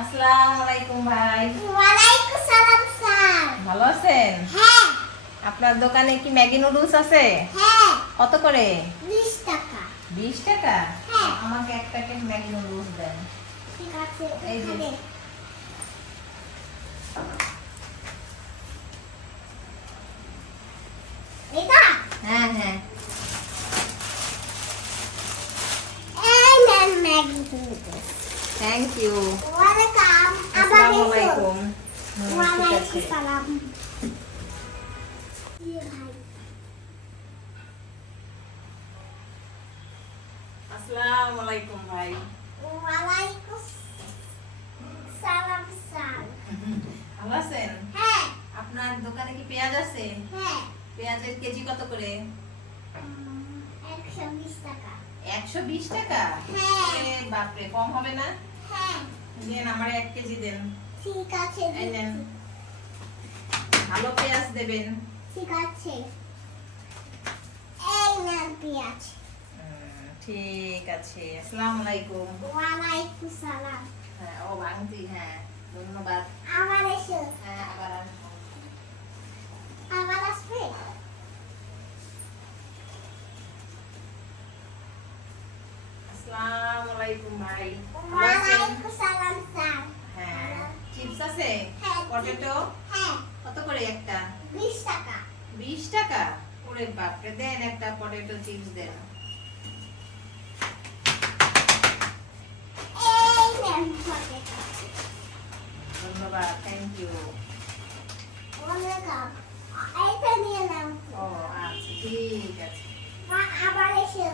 আসসালামু আলাইকুম ভাই। ওয়ালাইকুম সালাম স্যার। ভালো আছেন? হ্যাঁ। আপনার দোকানে কি ম্যাগি নুডলস আছে? হ্যাঁ। কত করে? বিশ টাকা। বিশ টাকা? হ্যাঁ। আমাকে এক প্যাকেট ম্যাগি নুডলস দেন। ঠিক আছে এই যে। এটা হ্যাঁ হ্যাঁ। এই নেন Maggi noodles. Thank you welcome আসসালামু আলাইকুম। ঠিক ওয়ালাইকুম আছে। সালাম। আসসালামু আলাইকুম ভাই। সালাম ভালো আছেন? হ্যাঁ। আপনার দোকানে কি পেঁয়াজ আছে? হ্যাঁ। পেঁয়াজের কেজি কত করে? উম, একশো বিশ টাকা। একশো বিশ টাকা? হ্যাঁ। বাপরে কম হবে না? হ্যাঁ। দেন আমার এক কেজি দেন। ঠিক আছে নেন। ভালো পেঁয়াজ দেবেন। ঠিক আছে। এই নেন পেঁয়াজ। ঠিক আছে। আসসালামু আলাইকুম। ওয়ালাইকুম সালাম। হ্যাঁ ও ভাঙতি হ্যাঁ ধন্যবাদ আবার এসো হ্যাঁ আবার আসব। আবার আসবে আসসালামু আলাইকুম ভাই ওয়ালাইকুম সালাম স্যার হ্যাঁ চিপস আছে? হ্যাঁ, পটেটো হ্যাঁ। কত করে একটা? বিশ টাকা। বিশ টাকা? ওরে বাপরে দেন একটা পটেটো চিপস দেন। এই নেন পটেটো ধন্যবাদ থ্যাংক ইউ ওয়েলকাম এইটা নিয়ে নাও ও আচ্ছা ঠিক আছে। আবার এসো।